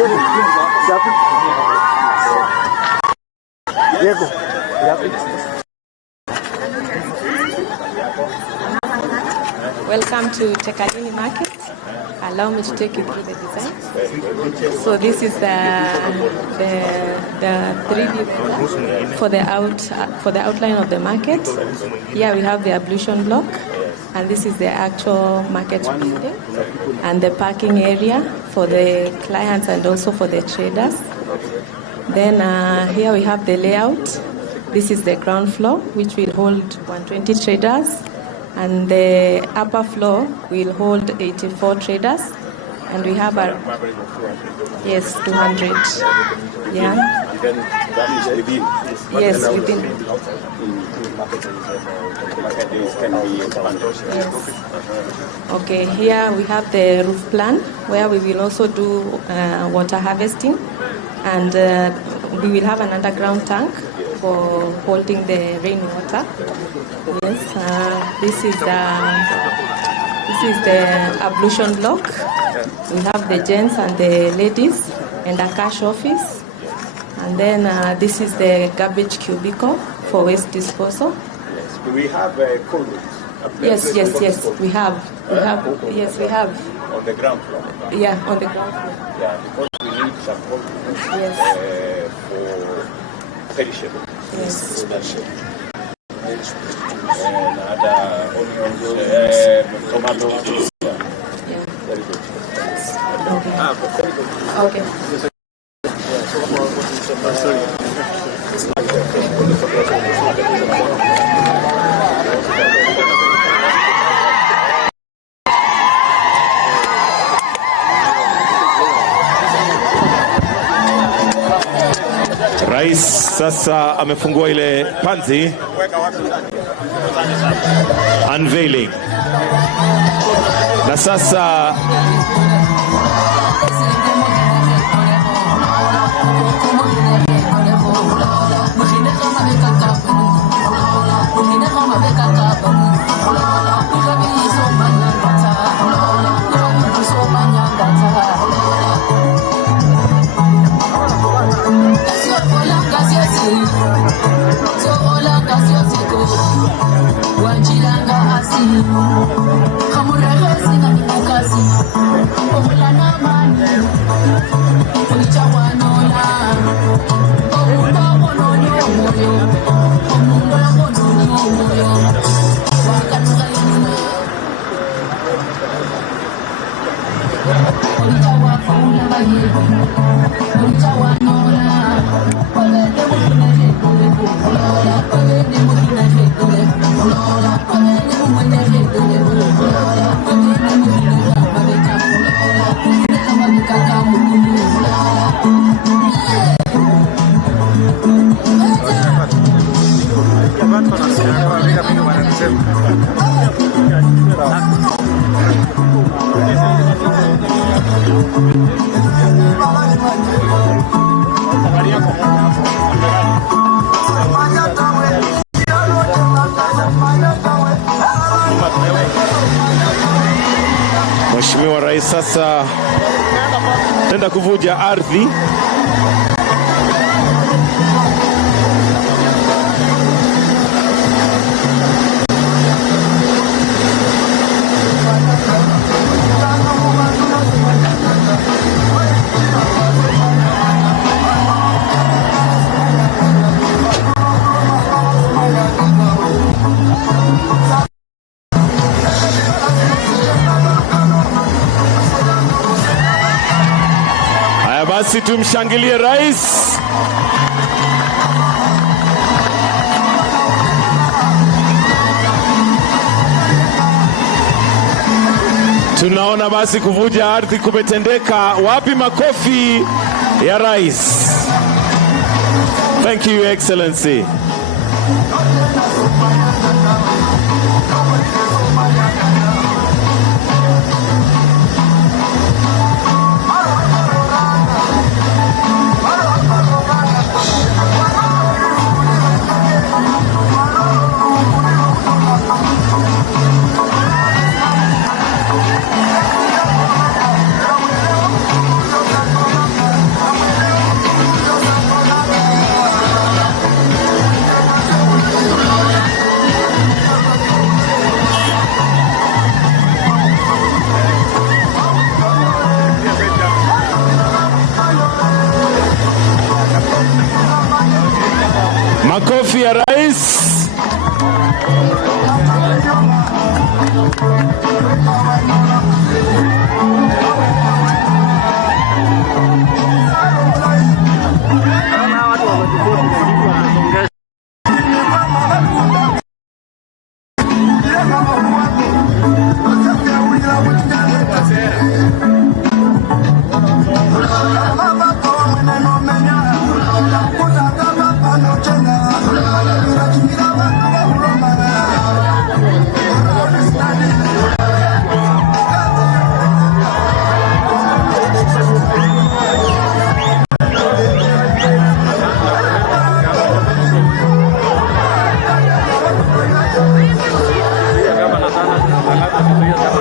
Welcome to Chekalini Market. Allow me to take you through the design. So this is the 3D for the outline of the market. Here we have the ablution block, and this is the actual market building and the parking area for the clients and also for the traders. Then here we have the layout. This is the ground floor, which will hold 120 traders. And the upper floor will hold 84 traders, and we have our 200. Yeah. Even that is within. Yes, within. Yes. Okay. Here we have the roof plan, where we will also do water harvesting, and we will have an underground tank for holding the rainwater. Yes, this is the ablution block. We have the gents and the ladies and a cash office. And then this is the garbage cubicle for waste disposal. Do we have a cold? Yes, we have. Yes, we have. On the ground floor? Yeah, on the ground floor. Yeah, because we need some cold for perishable. Yes. And other onions, tomatoes. Yeah. Very good. Okay. Rais sasa amefungua ile panzi, unveiling, na sasa Mheshimiwa Rais sasa tenda kuvuja ardhi. Basi tumshangilie rais. Tunaona basi kuvuja ardhi kumetendeka. Wapi makofi ya rais? Thank you, Your Excellency. Zuia